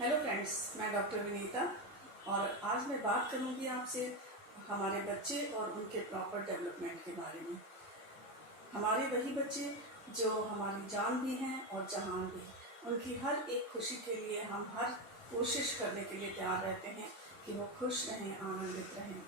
Hello friends, मैं doctor Vinita और आज मैं बात करूंगी आपसे हमारे बच्चे और उनके प्रॉपर डेवलपमेंट के बारे में। हमारे वही बच्चे जो हमारी जान भी हैं और जहान भी। उनकी हर एक खुशी के लिए हम हर कोशिश करने के लिए तैयार रहते हैं कि वो खुश रहें, आनंदित रहें।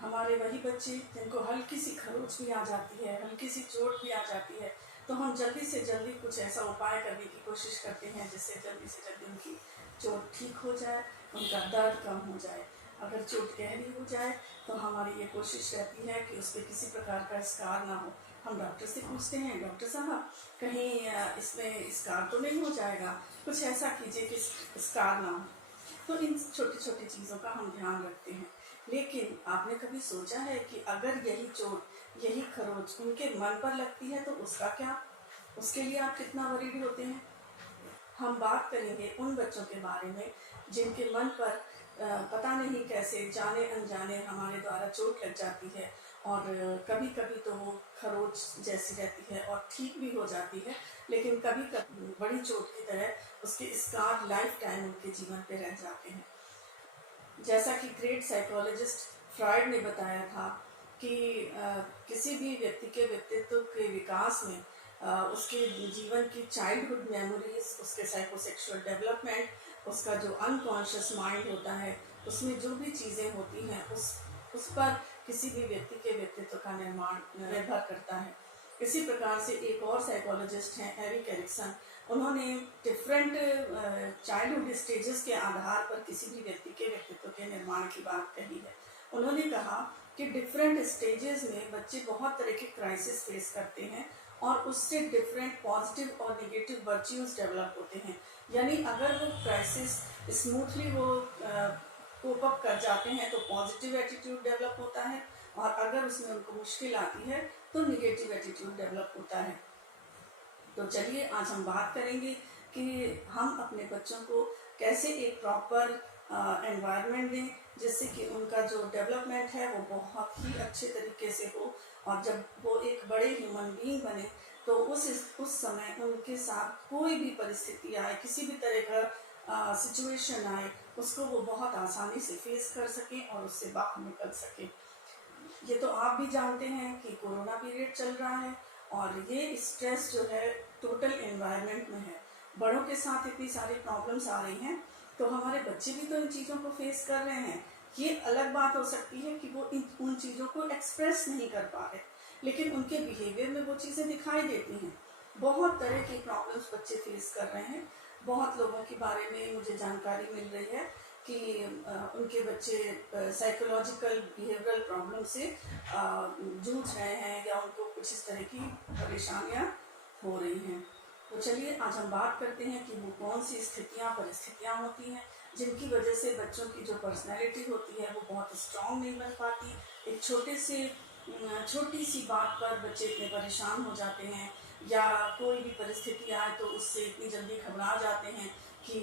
हमारे वही बच्चे जिनको हल्की सी खरोच भी आ जाती है, हल्की सी चोट भी आ जाती है, तो हम जल्दी से जल्दी कुछ ऐसा उपाय करने की कोशिश करते हैं जिससे जल्दी से जल्दी उनकी चोट ठीक हो जाए, उनका दर्द कम हो जाए। अगर चोट गहरी हो जाए तो हमारी ये कोशिश रहती है कि उस पर किसी प्रकार का स्कार ना हो। हम डॉक्टर से पूछते हैं, डॉक्टर साहब कहीं इसमें स्कार तो नहीं हो जाएगा, कुछ ऐसा कीजिए कि स्कार ना हो। तो इन छोटी छोटी चीज़ों का हम ध्यान रखते हैं। लेकिन आपने कभी सोचा है कि अगर यही चोट, यही खरोच उनके मन पर लगती है तो उसका क्या? उसके लिए आप कितना वरीड होते हैं। हम बात करेंगे उन बच्चों के बारे में जिनके मन पर पता नहीं कैसे जाने अनजाने हमारे द्वारा चोट लग जाती है और कभी कभी तो वो खरोच जैसी रहती है और ठीक भी हो जाती है, लेकिन कभी कभी बड़ी चोट की तरह उसके स्कार लाइफ टाइम उनके जीवन पे रह जाते हैं। जैसा कि ग्रेट साइकोलॉजिस्ट फ्रॉइड ने बताया था कि किसी भी व्यक्ति के व्यक्तित्व के विकास में उसके जीवन की चाइल्डहुड मेमोरीज, उसके साइकोसेक्सुअल डेवलपमेंट, उसका जो अनकॉन्शियस माइंड होता है, उसमें जो भी चीज़ें होती हैं उस पर किसी भी व्यक्ति के व्यक्तित्व का निर्माण निर्भर करता है। इसी प्रकार से एक और साइकोलॉजिस्ट हैं एरिक एरिक्सन। उन्होंने डिफरेंट चाइल्डहुड स्टेजेस के आधार पर किसी भी व्यक्ति के व्यक्तित्व के निर्माण की बात कही है। उन्होंने कहा कि डिफरेंट स्टेजेस में बच्चे बहुत तरह के क्राइसिस फेस करते हैं और उससे डिफरेंट पॉजिटिव और नेगेटिव वर्च्यूज डेवलप होते हैं। यानी अगर वो क्राइसिस स्मूथली वो कोप अप कर जाते हैं तो पॉजिटिव एटीट्यूड डेवलप होता है, और अगर उसमें उनको मुश्किल आती है तो निगेटिव एटीट्यूड डेवलप होता है। तो चलिए आज हम बात करेंगे कि हम अपने बच्चों को कैसे एक प्रॉपर एनवायरनमेंट दें जिससे कि उनका जो डेवलपमेंट है वो बहुत ही अच्छे तरीके से हो, और जब वो एक बड़े ह्यूमन बीइंग बने तो उस समय उनके साथ कोई भी परिस्थिति आए, किसी भी तरह का सिचुएशन आए, उसको वो बहुत आसानी से फेस कर सकें और उससे बाहर निकल सकें। ये तो आप भी जानते हैं कि कोरोना पीरियड चल रहा है और ये स्ट्रेस जो है टोटल एनवायरनमेंट में है। बड़ों के साथ इतनी सारी प्रॉब्लम्स आ रही हैं तो हमारे बच्चे भी तो इन चीज़ों को फेस कर रहे हैं। ये अलग बात हो सकती है कि वो उन चीज़ों को एक्सप्रेस नहीं कर पा रहे, लेकिन उनके बिहेवियर में वो चीज़ें दिखाई देती हैं। बहुत तरह की प्रॉब्लम्स बच्चे फेस कर रहे हैं। बहुत लोगों के बारे में मुझे जानकारी मिल रही है कि उनके बच्चे साइकोलॉजिकल बिहेवियरल प्रॉब्लम से जूझ रहे हैं या उनको कुछ इस तरह की परेशानियां हो रही हैं। तो चलिए आज हम बात करते हैं कि वो कौन सी परिस्थितियां होती हैं जिनकी वजह से बच्चों की जो पर्सनैलिटी होती है वो बहुत स्ट्रांग नहीं बन पाती। एक छोटी सी बात पर बच्चे इतने परेशान हो जाते हैं, या कोई भी परिस्थिति आए तो उससे इतनी जल्दी घबरा जाते हैं कि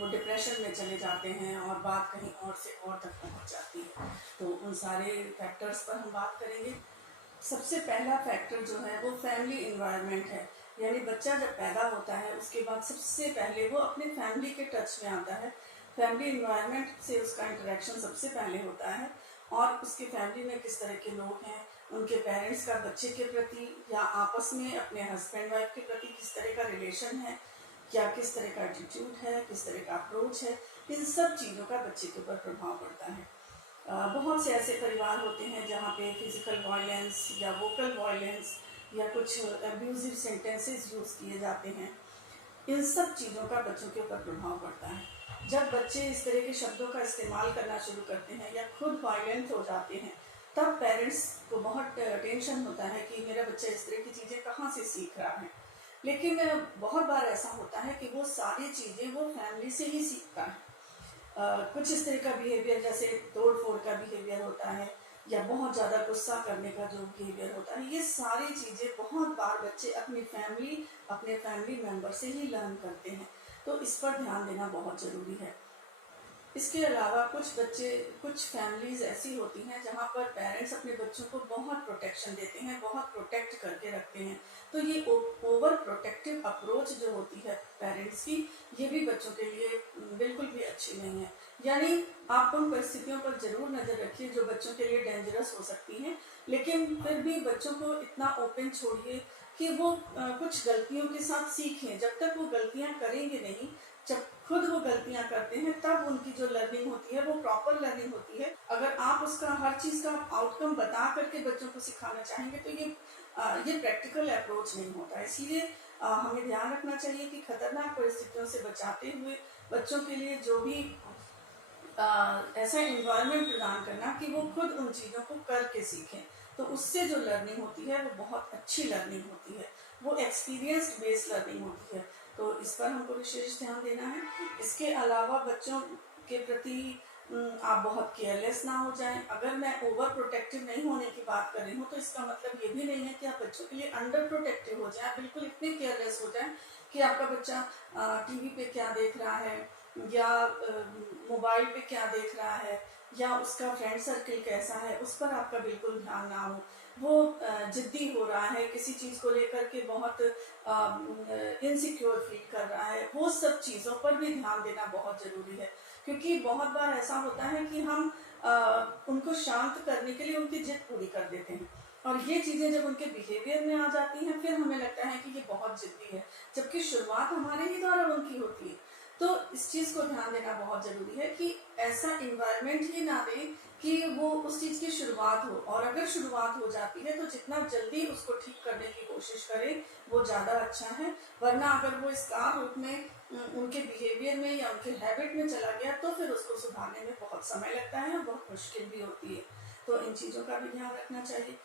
वो डिप्रेशन में चले जाते हैं और बात कहीं और से और तक पहुंच जाती है। तो उन सारे फैक्टर्स पर हम बात करेंगे। सबसे पहला फैक्टर जो है वो फैमिली इन्वायरमेंट है। यानी बच्चा जब पैदा होता है उसके बाद सबसे पहले वो अपने फैमिली के टच में आता है। फैमिली इन्वायरमेंट से उसका इंटरेक्शन सबसे पहले होता है, और उसके फैमिली में किस तरह के लोग हैं, उनके पेरेंट्स का बच्चे के प्रति या आपस में अपने हस्बैंड वाइफ के प्रति किस तरह का रिलेशन है, या किस तरह का एटीट्यूड है, किस तरह का अप्रोच है, इन सब चीज़ों का बच्चे के ऊपर प्रभाव पड़ता है। बहुत से ऐसे परिवार होते हैं जहाँ पे फिजिकल वायलेंस या वोकल वायलेंस या कुछ अब्यूजिव सेंटेंसेस यूज़ किए जाते हैं। इन सब चीज़ों का बच्चों के ऊपर प्रभाव पड़ता है। जब बच्चे इस तरह के शब्दों का इस्तेमाल करना शुरू करते हैं या खुद वायलेंट हो जाते हैं, तब पेरेंट्स को बहुत टेंशन होता है कि मेरा बच्चा इस तरह की चीज़ें कहाँ से सीख रहा है। लेकिन बहुत बार ऐसा होता है कि वो सारी चीज़ें वो फैमिली से ही सीखता है। कुछ इस तरह का बिहेवियर जैसे तोड़ फोड़ का बिहेवियर होता है या बहुत ज़्यादा गुस्सा करने का जो बिहेवियर होता है, ये सारी चीज़ें बहुत बार बच्चे अपने फैमिली मेम्बर से ही लर्न करते हैं। तो इस पर ध्यान देना बहुत ज़रूरी है। इसके अलावा कुछ फैमिलीज ऐसी होती हैं जहाँ पर पेरेंट्स अपने बच्चों को बहुत प्रोटेक्शन देते हैं, बहुत प्रोटेक्ट करके रखते हैं। तो ये ओवर प्रोटेक्टिव अप्रोच जो होती है पेरेंट्स की, ये भी बच्चों के लिए बिल्कुल भी अच्छी नहीं है। यानी आप उन परिस्थितियों पर जरूर नज़र रखिए जो बच्चों के लिए डेंजरस हो सकती हैं, लेकिन फिर भी बच्चों को इतना ओपन छोड़िए कि वो कुछ गलतियों के साथ सीखें। जब तक वो गलतियाँ करेंगे नहीं, जब खुद वो गलतियां करते हैं, तब उनकी जो लर्निंग होती है वो प्रॉपर लर्निंग होती है। अगर आप उसका हर चीज का आउटकम बता करके बच्चों को सिखाना चाहेंगे तो ये प्रैक्टिकल अप्रोच नहीं होता है। इसलिए हमें ध्यान रखना चाहिए कि खतरनाक परिस्थितियों से बचाते हुए बच्चों के लिए जो भी ऐसा इन्वायरमेंट प्रदान करना कि वो खुद उन चीज़ों को करके सीखें, तो उससे जो लर्निंग होती है वो बहुत अच्छी लर्निंग होती है, वो एक्सपीरियंस बेस्ड लर्निंग होती है। तो इस पर हमको विशेष ध्यान देना है। इसके अलावा बच्चों के प्रति आप बहुत केयरलेस ना हो जाएं। अगर मैं ओवर प्रोटेक्टिव नहीं होने की बात कर रही हूँ तो इसका मतलब ये भी नहीं है कि आप बच्चों के लिए अंडर प्रोटेक्टिव हो जाएं, बिल्कुल इतने केयरलेस हो जाएं कि आपका बच्चा टीवी पे क्या देख रहा है या मोबाइल पे क्या देख रहा है या उसका फ्रेंड सर्किल कैसा है उस पर आपका बिल्कुल ध्यान ना हो। वो जिद्दी हो रहा है, किसी चीज़ को लेकर के बहुत इनसिक्योर फील कर रहा है, वो सब चीज़ों पर भी ध्यान देना बहुत ज़रूरी है। क्योंकि बहुत बार ऐसा होता है कि हम उनको शांत करने के लिए उनकी जिद पूरी कर देते हैं, और ये चीज़ें जब उनके बिहेवियर में आ जाती हैं फिर हमें लगता है कि ये बहुत जिद्दी है, जबकि शुरुआत हमारे ही द्वारा उनकी होती है। तो इस चीज़ को ध्यान देना बहुत ज़रूरी है कि ऐसा इन्वायरमेंट ही ना दें कि वो उस चीज़ की शुरुआत हो, और अगर शुरुआत हो जाती है तो जितना जल्दी उसको ठीक करने की कोशिश करें वो ज़्यादा अच्छा है। वरना अगर वो इस रूप में उनके बिहेवियर में या उनके हैबिट में चला गया तो फिर उसको सुधारने में बहुत समय लगता है और बहुत मुश्किल भी होती है। तो इन चीज़ों का भी ध्यान रखना चाहिए।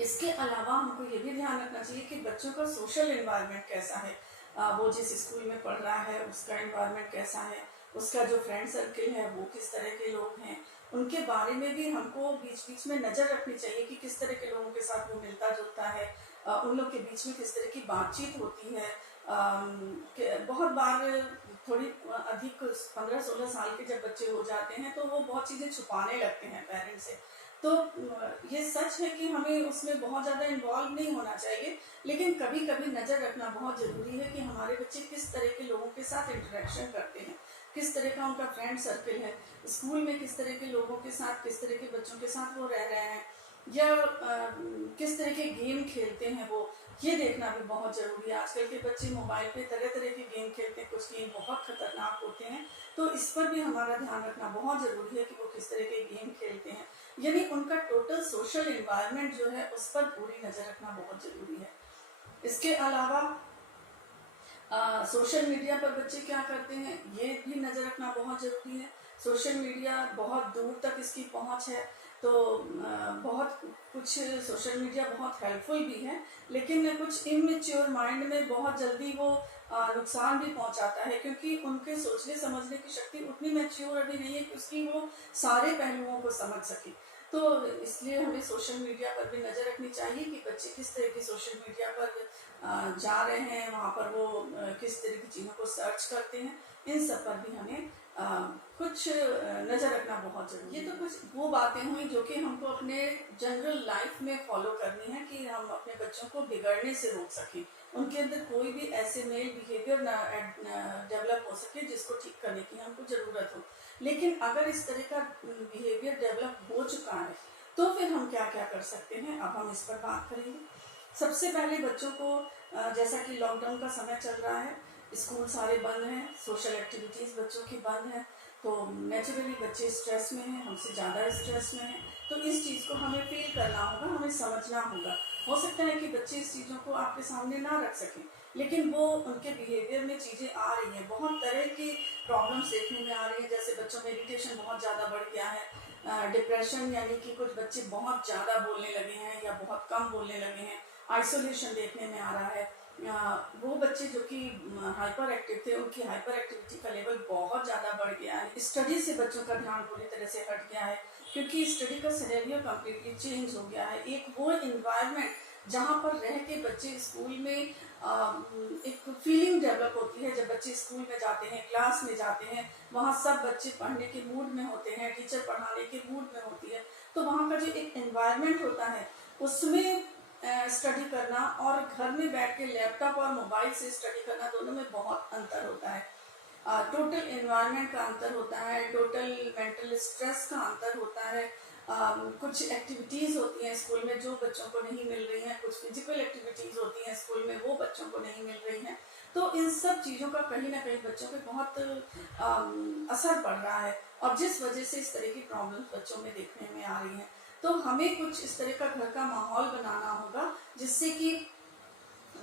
इसके अलावा हमको ये भी ध्यान रखना चाहिए कि बच्चों का सोशल एनवायरनमेंट कैसा है, वो जिस स्कूल में पढ़ रहा है उसका एनवायरनमेंट कैसा है, उसका जो फ्रेंड सर्किल है वो किस तरह के लोग हैं, उनके बारे में भी हमको बीच बीच में नज़र रखनी चाहिए कि किस तरह के लोगों के साथ वो मिलता जुलता है, उन लोग के बीच में किस तरह की बातचीत होती है। बहुत बार थोड़ी अधिक 15-16 साल के जब बच्चे हो जाते हैं तो वो बहुत चीज़ें छुपाने लगते हैं पेरेंट्स से। तो ये सच है कि हमें उसमें बहुत ज़्यादा इन्वॉल्व नहीं होना चाहिए, लेकिन कभी कभी नज़र रखना बहुत ज़रूरी है कि हमारे बच्चे किस तरह के लोगों के साथ इंटरेक्शन करते हैं, किस तरह का उनका फ्रेंड सर्किल है, स्कूल में किस तरह के लोगों के साथ, किस तरह के बच्चों के साथ वो रह रहे हैं, या किस तरह के गेम खेलते हैं वो, ये देखना भी बहुत ज़रूरी है। आजकल के बच्चे मोबाइल पे तरह तरह के गेम खेलते हैं, कुछ गेम बहुत खतरनाक होते हैं, तो इस पर भी हमारा ध्यान रखना बहुत ज़रूरी है कि वो किस तरह के गेम खेलते हैं। यानी उनका टोटल सोशल एनवायरनमेंट जो है उस पर पूरी नज़र रखना बहुत ज़रूरी है। इसके अलावा सोशल मीडिया पर बच्चे क्या करते हैं ये भी नज़र रखना बहुत ज़रूरी है। सोशल मीडिया बहुत दूर तक इसकी पहुंच है, तो बहुत कुछ सोशल मीडिया बहुत हेल्पफुल भी है, लेकिन कुछ इमेच्योर माइंड में बहुत जल्दी वो नुकसान भी पहुंचाता है, क्योंकि उनके सोचने समझने की शक्ति उतनी मैच्योर अभी नहीं है कि उसकी वो सारे पहलुओं को समझ सके। तो इसलिए हमें सोशल मीडिया पर भी नज़र रखनी चाहिए कि बच्चे किस तरह की सोशल मीडिया पर जा रहे हैं, वहाँ पर वो किस तरह की चीज़ों को सर्च करते हैं, इन सब पर भी हमें कुछ नज़र रखना बहुत जरूरी है। ये तो कुछ वो बातें हुई जो कि हमको अपने जनरल लाइफ में फॉलो करनी है कि हम अपने बच्चों को बिगड़ने से रोक सकें, उनके अंदर कोई भी ऐसे मेल बिहेवियर ना डेवलप हो सके जिसको ठीक करने की हमको ज़रूरत हो। लेकिन अगर इस तरह का बिहेवियर डेवलप हो चुका है तो फिर हम क्या क्या कर सकते हैं, अब हम इस पर बात करेंगे। सबसे पहले बच्चों को जैसा कि लॉकडाउन का समय चल रहा है, स्कूल सारे बंद हैं, सोशल एक्टिविटीज़ बच्चों की बंद हैं, तो नेचुरली बच्चे स्ट्रेस में हैं, हमसे ज़्यादा स्ट्रेस में हैं। तो इस चीज़ को हमें फील करना होगा, हमें समझना होगा। हो सकता है कि बच्चे इस चीज़ों को आपके सामने ना रख सकें, लेकिन वो उनके बिहेवियर में चीज़ें आ रही हैं, बहुत तरह की प्रॉब्लम्स देखने में आ रही हैं। जैसे बच्चों में इरिटेशन बहुत ज़्यादा बढ़ गया है, डिप्रेशन यानी कि कुछ बच्चे बहुत ज़्यादा बोलने लगे हैं या बहुत कम बोलने लगे हैं, आइसोलेशन देखने में आ रहा है। वो बच्चे जो कि हाइपर एक्टिव थे उनकी हाइपर एक्टिविटी का लेवल बहुत ज़्यादा बढ़ गया है। स्टडी से बच्चों का ध्यान पूरी तरह से हट गया है, क्योंकि स्टडी का सिनेरियो कम्प्लीटली चेंज हो गया है। एक वो इन्वायरमेंट जहाँ पर रह के बच्चे स्कूल में एक फीलिंग डेवलप होती है। जब बच्चे स्कूल में जाते हैं, क्लास में जाते हैं, वहाँ सब बच्चे पढ़ने के मूड में होते हैं, टीचर पढ़ाने के मूड में होती है, तो वहाँ का जो एक एनवायरनमेंट होता है उसमें स्टडी करना और घर में बैठ के लैपटॉप और मोबाइल से स्टडी करना, दोनों में बहुत अंतर होता है। टोटल एनवायरनमेंट का अंतर होता है, टोटल मेंटल स्ट्रेस का अंतर होता है। कुछ एक्टिविटीज़ होती हैं स्कूल में जो बच्चों को नहीं मिल रही हैं, कुछ फिजिकल एक्टिविटीज़ होती हैं स्कूल में वो बच्चों को नहीं मिल रही हैं। तो इन सब चीज़ों का कहीं ना कहीं बच्चों पे बहुत असर पड़ रहा है, और जिस वजह से इस तरह की प्रॉब्लम्स बच्चों में देखने में आ रही हैं। तो हमें कुछ इस तरह का घर का माहौल बनाना होगा जिससे कि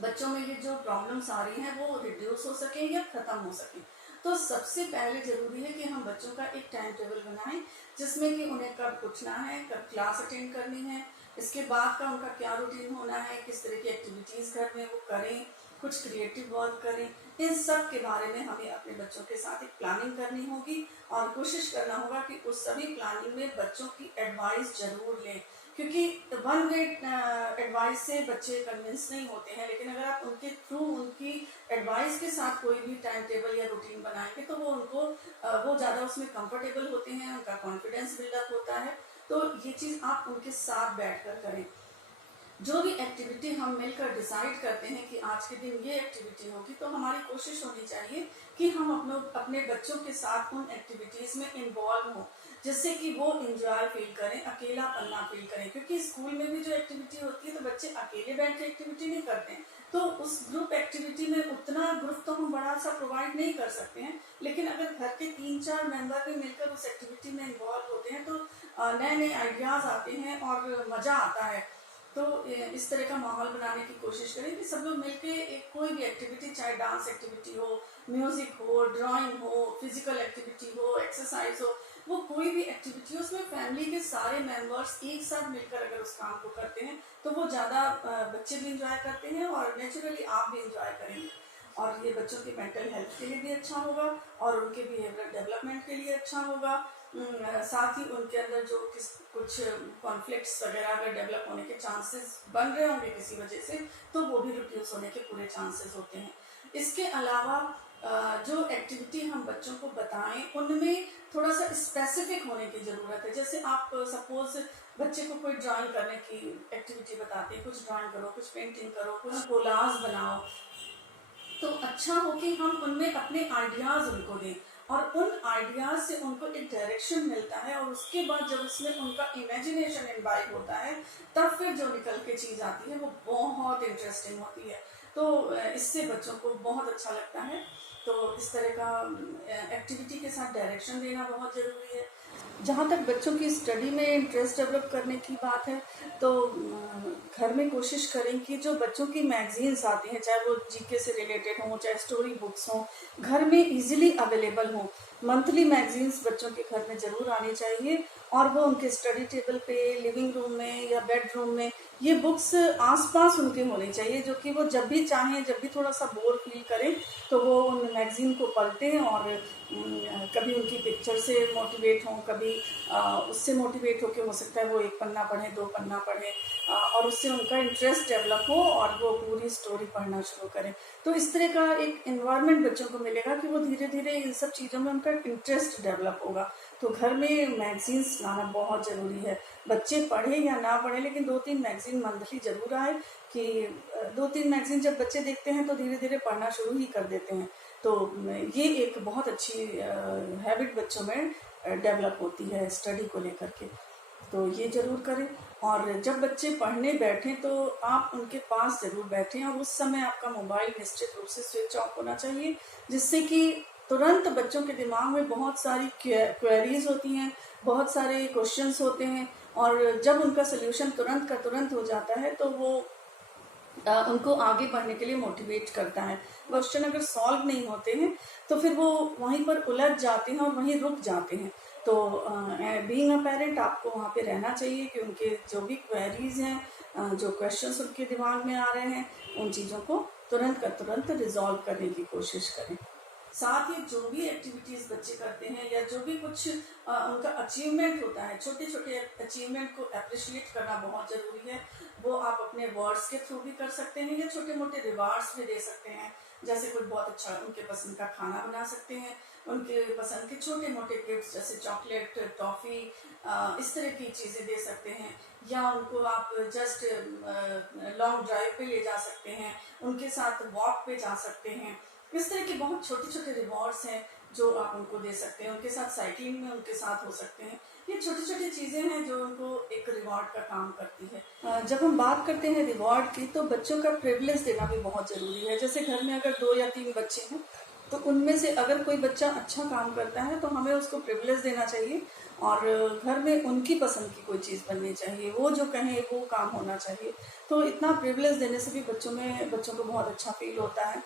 बच्चों में ये जो प्रॉब्लम्स आ रही हैं वो रिड्यूस हो सके या खत्म हो सके। तो सबसे पहले जरूरी है कि हम बच्चों का एक टाइम टेबल बनाएं जिसमें कि उन्हें कब उठना है, कब क्लास अटेंड करनी है, इसके बाद का उनका क्या रूटीन होना है, किस तरह की एक्टिविटीज़ घर में वो करें, कुछ क्रिएटिव वर्क करें। इन सब के बारे में हमें अपने बच्चों के साथ एक प्लानिंग करनी होगी और कोशिश करना होगा कि उस सभी प्लानिंग में बच्चों की एडवाइस जरूर लें, क्योंकि वन वे एडवाइस से बच्चे कन्विंस नहीं होते हैं। लेकिन अगर आप उनके थ्रू उनकी एडवाइस के साथ कोई भी टाइम टेबल या रूटीन बनाएंगे तो वो ज़्यादा उसमें कंफर्टेबल होते हैं, उनका कॉन्फिडेंस बिल्डअप होता है। तो ये चीज़ आप उनके साथ बैठकर करें। जो भी एक्टिविटी हम मिलकर डिसाइड करते हैं कि आज के दिन ये एक्टिविटी होगी, तो हमारी कोशिश होनी चाहिए कि हम अपने बच्चों के साथ उन एक्टिविटीज़ में इन्वॉल्व हों, जिससे कि वो इंजॉय फील करें, अकेलापन ना फील करें। क्योंकि स्कूल में भी जो एक्टिविटी होती है तो बच्चे अकेले बैठ के एक्टिविटी नहीं करते हैं, तो उस ग्रुप एक्टिविटी में उतना ग्रुप तो हम बड़ा सा प्रोवाइड नहीं कर सकते हैं। लेकिन अगर घर के 3-4 मेंबर भी मिलकर उस एक्टिविटी में इन्वॉल्व होते हैं तो नए नए आइडियाज़ आते हैं और मज़ा आता है। तो इस तरह का माहौल बनाने की कोशिश करें कि सब लोग मिलके एक कोई भी एक्टिविटी, चाहे डांस एक्टिविटी हो, म्यूजिक हो, ड्राइंग हो, फिजिकल एक्टिविटी हो, एक्सरसाइज हो, वो कोई भी एक्टिविटी हो उसमें फैमिली के सारे मेंबर्स एक साथ मिलकर अगर उस काम को करते हैं तो वो ज़्यादा बच्चे भी इंजॉय करते हैं और नेचुरली आप भी इंजॉय करेंगे। और ये बच्चों की मेंटल हेल्थ के लिए भी अच्छा होगा और उनके बिहेवियर डेवलपमेंट के लिए अच्छा होगा। साथ ही उनके अंदर जो कुछ कॉन्फ्लिक्ट्स वगैरह अगर डेवलप होने के चांसेस बन रहे होंगे किसी वजह से, तो वो भी रिड्यूस होने के पूरे चांसेस होते हैं। इसके अलावा जो एक्टिविटी हम बच्चों को बताएं उनमें थोड़ा सा स्पेसिफिक होने की ज़रूरत है। जैसे आप सपोज बच्चे को कोई ड्राइंग करने की एक्टिविटी बताते हैं, कुछ ड्राइंग करो, कुछ पेंटिंग करो, कुछ कोलाज बनाओ, तो अच्छा हो कि हम उनमें अपने आइडियाज़ उनको दें और उन आइडियाज से उनको एक डायरेक्शन मिलता है, और उसके बाद जब उसमें उनका इमेजिनेशन इन्वाइव होता है तब फिर जो निकल के चीज़ आती है वो बहुत इंटरेस्टिंग होती है। तो इससे बच्चों को बहुत अच्छा लगता है। तो इस तरह का एक्टिविटी के साथ डायरेक्शन देना बहुत ज़रूरी है। जहाँ तक बच्चों की स्टडी में इंटरेस्ट डेवलप करने की बात है, तो घर में कोशिश करें कि जो बच्चों की मैगजीन्स आती हैं, चाहे वो जीके से रिलेटेड हों, चाहे स्टोरी बुक्स हों, घर में इजीली अवेलेबल हों। मंथली मैगजीन्स बच्चों के घर में ज़रूर आनी चाहिए और वो उनके स्टडी टेबल पे, लिविंग रूम में या बेडरूम में ये बुक्स आसपास उनके होने चाहिए, जो कि वो जब भी चाहें, जब भी थोड़ा सा बोर फील करें तो वो उन मैगजीन को पढ़तें और कभी उनकी पिक्चर से मोटिवेट हों, कभी उससे मोटिवेट होकर हो सकता है वो 1 पन्ना पढ़ें, 2 पन्ना पढ़ें और उससे उनका इंटरेस्ट डेवलप हो और वो पूरी स्टोरी पढ़ना शुरू करें। तो इस तरह का एक एनवायरनमेंट बच्चों को मिलेगा कि वो धीरे धीरे इन सब चीज़ों में उनका इंटरेस्ट डेवलप होगा। तो घर में मैगजीन्स लाना बहुत ज़रूरी है। बच्चे पढ़े या ना पढ़े, लेकिन 2-3 मैगजीन मंथली ज़रूर आए कि 2-3 मैगजीन जब बच्चे देखते हैं तो धीरे धीरे पढ़ना शुरू ही कर देते हैं। तो ये एक बहुत अच्छी हैबिट बच्चों में डेवलप होती है स्टडी को लेकर के। तो ये ज़रूर करें। और जब बच्चे पढ़ने बैठें तो आप उनके पास ज़रूर बैठें और उस समय आपका मोबाइल निश्चित रूप से स्विच ऑफ होना चाहिए, जिससे कि तुरंत बच्चों के दिमाग में बहुत सारी क्वेरीज होती हैं, बहुत सारे क्वेश्चंस होते हैं और जब उनका सोल्यूशन तुरंत का तुरंत हो जाता है तो वो उनको आगे बढ़ने के लिए मोटिवेट करता है। क्वेश्चन अगर सॉल्व नहीं होते हैं तो फिर वो वहीं पर उलझ जाते हैं और वहीं रुक जाते हैं। तो बीइंग अ पेरेंट आपको वहाँ पे रहना चाहिए कि उनके जो भी क्वेरीज हैं, जो क्वेश्चंस उनके दिमाग में आ रहे हैं, उन चीज़ों को तुरंत का तुरंत रिजॉल्व करने की कोशिश करें। साथ ही जो भी एक्टिविटीज़ बच्चे करते हैं या जो भी कुछ उनका अचीवमेंट होता है, छोटे छोटे अचीवमेंट को अप्रिशिएट करना बहुत ज़रूरी है। वो आप अपने वर्ड्स के थ्रू भी कर सकते हैं या छोटे मोटे रिवार्ड्स भी दे सकते हैं। जैसे कोई बहुत अच्छा उनके पसंद का खाना बना सकते हैं, उनके पसंद के छोटे मोटे गिफ्ट्स जैसे चॉकलेट, टॉफ़ी, इस तरह की चीज़ें दे सकते हैं। या उनको आप जस्ट लॉन्ग ड्राइव पे ले जा सकते हैं, उनके साथ वॉक पे जा सकते हैं। इस तरह के बहुत छोटे छोटे रिवॉर्ड्स हैं जो आप उनको दे सकते हैं। उनके साथ साइकिलिंग में उनके साथ हो सकते हैं। ये छोटी छोटी चीज़ें हैं जो उनको एक रिवॉर्ड का काम करती है। जब हम बात करते हैं रिवॉर्ड की, तो बच्चों का प्रिविलेज देना भी बहुत ज़रूरी है। जैसे घर में अगर 2 या 3 बच्चे हैं, तो उनमें से अगर कोई बच्चा अच्छा काम करता है तो हमें उसको प्रिविलेज देना चाहिए और घर में उनकी पसंद की कोई चीज़ बननी चाहिए, वो जो कहें वो काम होना चाहिए। तो इतना प्रिविलेज देने से भी बच्चों को बहुत अच्छा फील होता है।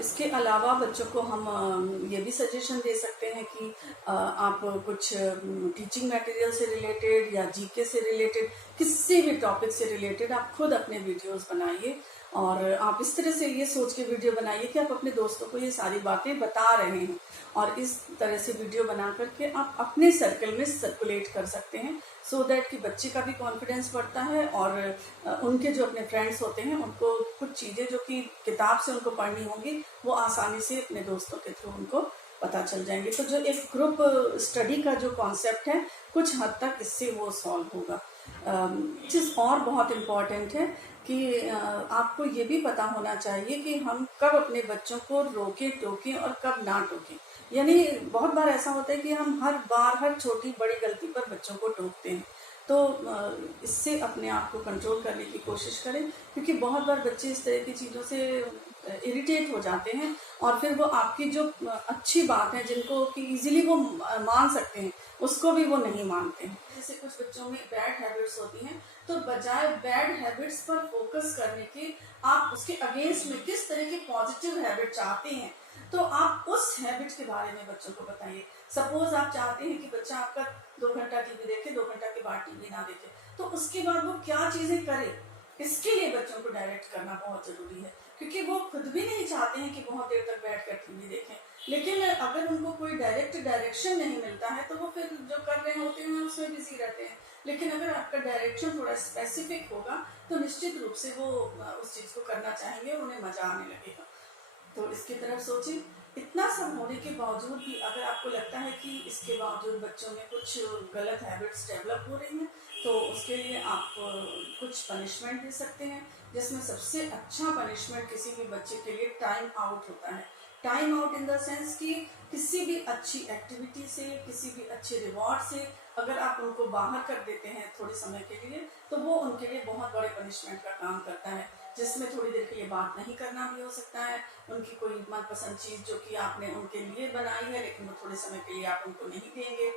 इसके अलावा बच्चों को हम ये भी सजेशन दे सकते हैं कि आप कुछ टीचिंग मटेरियल से रिलेटेड या जीके से रिलेटेड, किसी भी टॉपिक से रिलेटेड आप खुद अपने वीडियोस बनाइए और आप इस तरह से ये सोच के वीडियो बनाइए कि आप अपने दोस्तों को ये सारी बातें बता रहे हैं और इस तरह से वीडियो बना करके आप अपने सर्कल में सर्कुलेट कर सकते हैं, सो दैट कि बच्चे का भी कॉन्फिडेंस बढ़ता है और उनके जो अपने फ्रेंड्स होते हैं उनको कुछ चीज़ें जो कि किताब से उनको पढ़नी होंगी वो आसानी से अपने दोस्तों के थ्रू उनको पता चल जाएंगे। तो जो एक ग्रुप स्टडी का जो कॉन्सेप्ट है, कुछ हद तक इससे वो सॉल्व होगा। चीज़ और बहुत इम्पॉर्टेंट है कि आपको ये भी पता होना चाहिए कि हम कब अपने बच्चों को रोकें टोकें और कब ना टोकें। यानी बहुत बार ऐसा होता है कि हम हर छोटी बड़ी गलती पर बच्चों को टोकते हैं। तो इससे अपने आप को कंट्रोल करने की कोशिश करें, क्योंकि बहुत बार बच्चे इस तरह की चीज़ों से इरिटेट हो जाते हैं और फिर वो आपकी जो अच्छी बात है जिनको कि इजीली वो मान सकते हैं, उसको भी वो नहीं मानते हैं। जैसे कुछ बच्चों में बैड हैबिट्स होती हैं, तो बजाय बैड हैबिट्स पर फोकस करने के आप उसके अगेंस्ट में किस तरह की पॉजिटिव हैबिट चाहते हैं, तो आप उस हैबिट के बारे में बच्चों को बताइए। सपोज आप चाहते हैं कि बच्चा आपका 2 घंटा टीवी देखे, 2 घंटा के बाद टीवी ना देखे, तो उसके बाद वो क्या चीज़ें करे, इसके लिए बच्चों को डायरेक्ट करना बहुत ज़रूरी है। क्योंकि वो खुद भी नहीं चाहते हैं कि बहुत देर तक बैठ कर टीवी देखें, लेकिन अगर उनको कोई डायरेक्शन नहीं मिलता है तो वो फिर जो कर रहे होते हैं उसमें बिजी रहते हैं। लेकिन अगर आपका डायरेक्शन थोड़ा स्पेसिफिक होगा तो निश्चित रूप से वो उस चीज़ को करना चाहेंगे और उन्हें मजा आने लगेगा। तो इसकी तरफ सोचें। इतना सब होने के बावजूद भी अगर आपको लगता है कि इसके बावजूद बच्चों में कुछ गलत हैबिट्स डेवलप हो रही हैं, तो उसके लिए आप कुछ पनिशमेंट दे सकते हैं, जिसमें सबसे अच्छा पनिशमेंट किसी भी बच्चे के लिए टाइम आउट होता है। Time out in the sense कि किसी भी अच्छी एक्टिविटी से, किसी भी अच्छे रिवॉर्ड से अगर आप उनको बाहर कर देते हैं थोड़े समय के लिए, तो वो उनके लिए बहुत बड़े पनिशमेंट का काम करता है, जिसमें थोड़ी देर के लिए बात नहीं करना भी हो सकता है। उनकी कोई मनपसंद चीज़ जो कि आपने उनके लिए बनाई है लेकिन वो थोड़े समय के लिए आप उनको नहीं देंगे,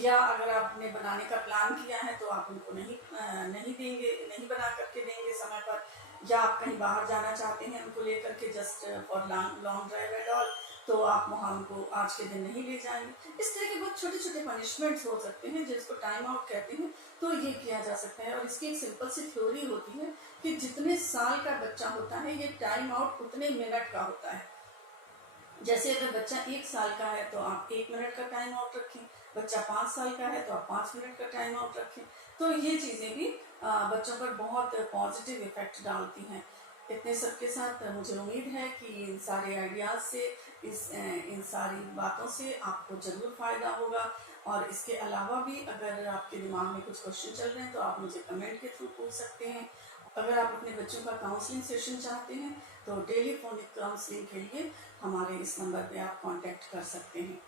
या अगर आपने बनाने का प्लान किया है तो आप उनको नहीं देंगे, नहीं बना करके देंगे समय पर, या आप कहीं बाहर जाना चाहते हैं उनको लेकर के just for long drive and all, तो आप वहाँ उनको आज के दिन नहीं ले जाएंगे। इस तरह के बहुत छोटे छोटे पनिशमेंट्स हो सकते हैं जिसको टाइम आउट कहते हैं। तो ये किया जा सकता है और इसकी एक सिंपल सी थ्योरी होती है कि जितने साल का बच्चा होता है ये टाइम आउट उतने मिनट का होता है। जैसे अगर बच्चा 1 साल का है तो आप 1 मिनट का टाइम आउट रखें, बच्चा 5 साल का है तो आप 5 मिनट का टाइम आउट रखें। तो ये चीज़ें भी बच्चों पर बहुत पॉजिटिव इफेक्ट डालती हैं। इतने सबके साथ मुझे उम्मीद है कि इन सारे आइडियाज़ से, इन सारी बातों से आपको ज़रूर फ़ायदा होगा। और इसके अलावा भी अगर आपके दिमाग में कुछ क्वेश्चन चल रहे हैं तो आप मुझे कमेंट के थ्रू पूछ सकते हैं। अगर आप अपने बच्चों का काउंसलिंग सेशन चाहते हैं तो टेलीफोनिक काउंसलिंग के लिए हमारे इस नंबर पे आप कांटेक्ट कर सकते हैं।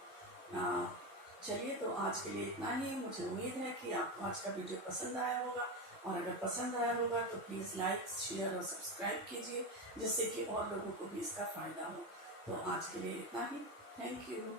चलिए, तो आज के लिए इतना ही। मुझे उम्मीद है कि आपको आज का वीडियो पसंद आया होगा, और अगर पसंद आया होगा तो प्लीज़ लाइक, शेयर और सब्सक्राइब कीजिए, जिससे कि और लोगों को भी इसका फ़ायदा हो। तो आज के लिए इतना ही। Thank you.